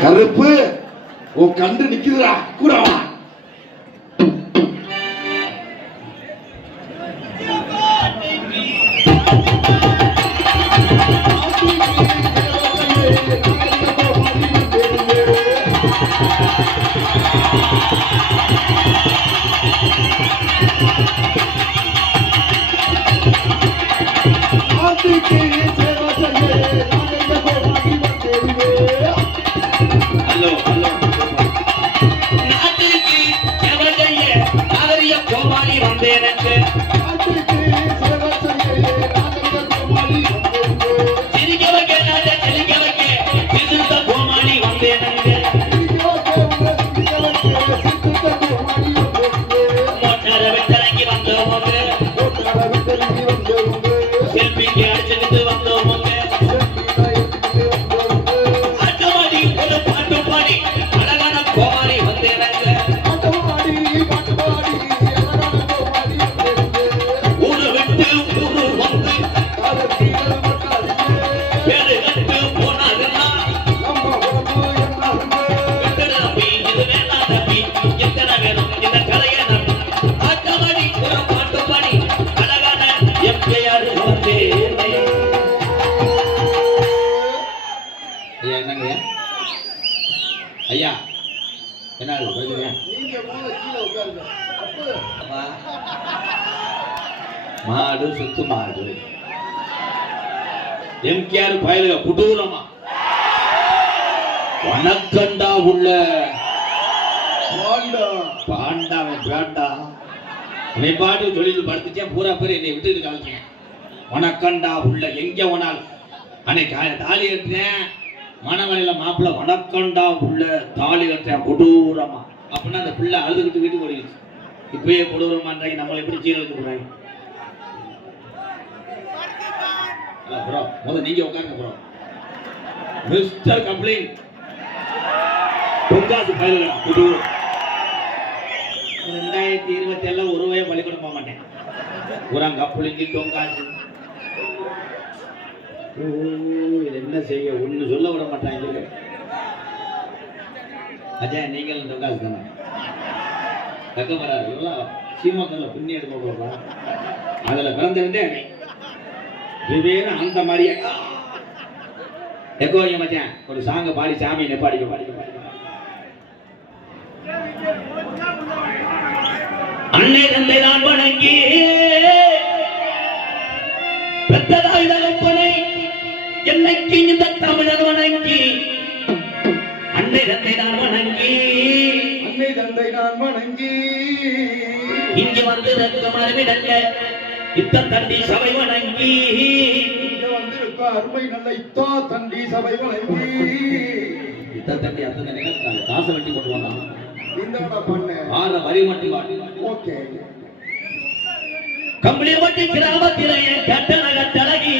கருப்பு உன் கண்டு நிக்குதுடா கூட மாடு சுத்து மாடு எம்கேஆர் பயலுக குடூரமா? வணக்கண்டா உள்ள. பாண்டாவன் பேண்டா அவன் பாட்டு தொழில் படுத்துச்சேன் பூரா பேர் என்னை விட்டுட்டு காமிச்சேன் வணக்கண்டா உள்ள எங்க போனால்? அன்னைக்கு தாலி கட்டினேன். மணவரையில மாப்பிள்ள வணக்கண்டா உள்ள தாலி கட்டுறேன் கொடூரமா. அப்படின்னா அந்த பிள்ளை அழுதுகிட்டு வீட்டுக்கு ஓடிடுச்சு. இப்பயே கொடூரமான்றாங்க நம்மளை எப்படி சீரழிச்சு போடுறாங்க ப்ரோ முதல்ல நீங்க உட்காருங்க ப்ரோ மிஸ்டர் கம்ப்ளைண்ட் பொங்காசு பயிலுங்க புது ரெண்டாயிரத்தி இருபத்தி ஏழுல ஒரு வய பள்ளிக்கூடம் போக மாட்டேன். தொங்காசு ஓ, இது என்ன செய்ய ஒண்ணு சொல்ல விட மாட்டாங்க. அஜய் நீங்களும் தொங்காசு தானே? கக்க வராது சீமக்கல்ல புண்ணி எடுக்க போடுறா அதுல பிறந்திருந்தே வெவ்வேறு அந்த மாதிரியே எக்கோ மச்சான் ஒரு சாங்க பாடி சாமி நெப்பாடிக்க பாடிக்க அன்னை தந்தை நான் வணங்கி பெற்றதாய் தகப்பனை என்னைக்கு இந்த தமிழர் வணங்கி அன்னை தந்தை நான் வணங்கி அன்னை தந்தை நான் வணங்கி. இங்கு வந்து ரத்தம் அறிவிடங்க இத்த தண்டி சபை வணங்கி. வந்திருக்க அருமை நல்ல இத்தா தண்டி சபை வணங்கி. இத்த தண்டி அத்த தண்டி காசை வெட்டி கொண்டு வந்தான் இந்த பண்ண. ஆற வரி மட்டும் வாட்டி ஓகே. கம்பளியப்பட்டி கிராமத்திலே கட்டண கட்டழகி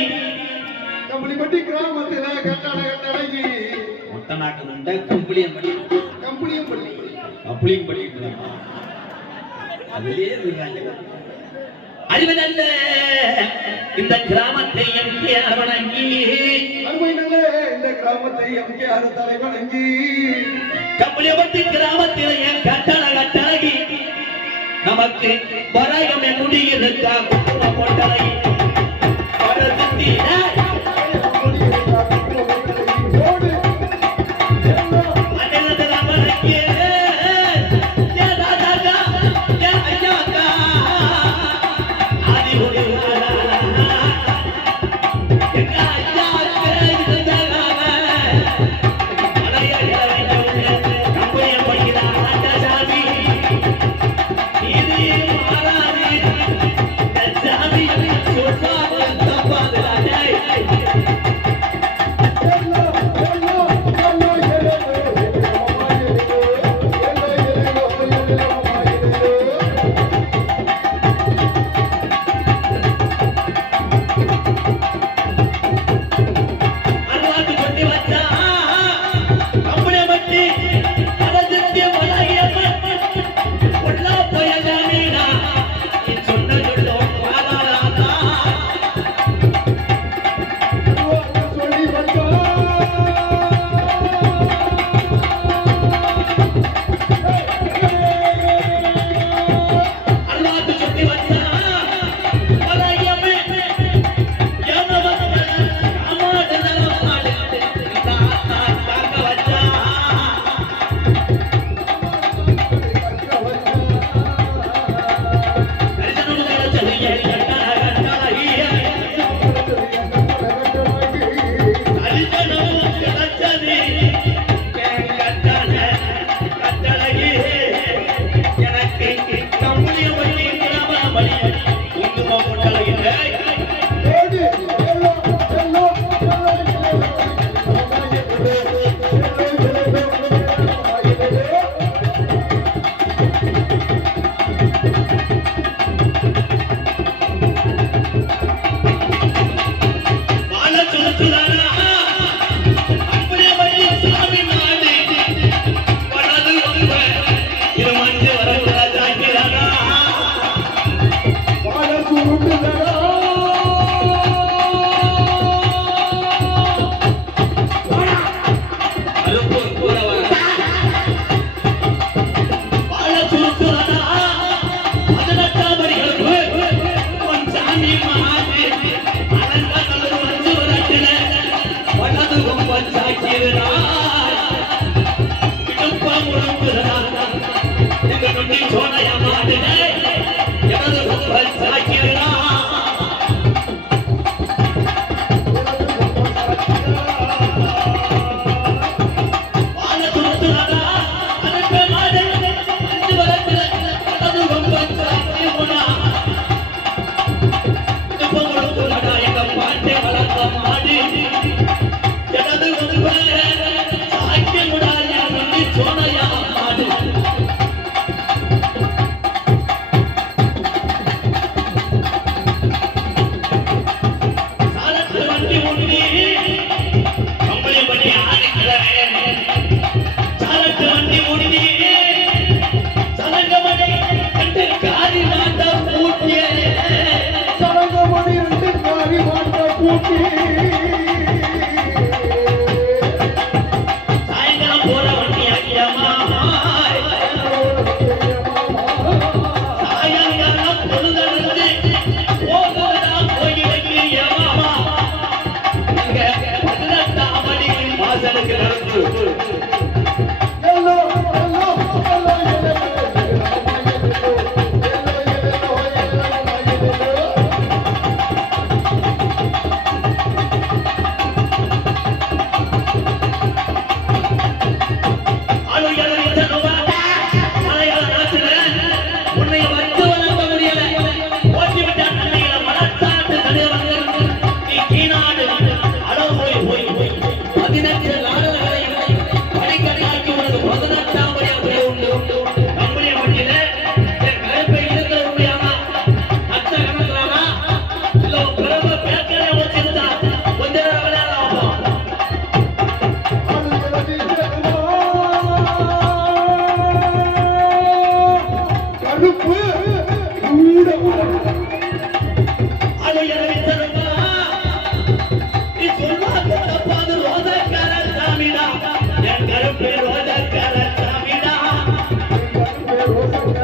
கம்பளிப்பட்டி கிராமத்தில கட்டட கட்டடங்கி ஒட்டநாட்டு உண்ட கம்பளியம் படி கம்பளியும் பள்ளி கம்பளியும் படிக்கிட்டு அதுலயே இருக்காங்க. அறிவு நல்ல இந்த கிராமத்தை எம்ஜிஆர் வணங்கி இந்த கிராமத்தை எம்கே அரு தலை வணங்கி கம்பளியப்பட்டி கிராமத்திலே கட்டண கட்டழகி நமக்கு வராயமே முடியிருக்கா? குங்கும சோனைய மாட்டுனே हरि भक्त पूछी நெருப்பு கூட அலையலை தரப்பா நீ சொல்வாக்கு தப்பாது ரோதக்கார சாமிடா. என் கருப்பு ரோதக்கார சாமிடா. என் கருப்பு ரோதக்கார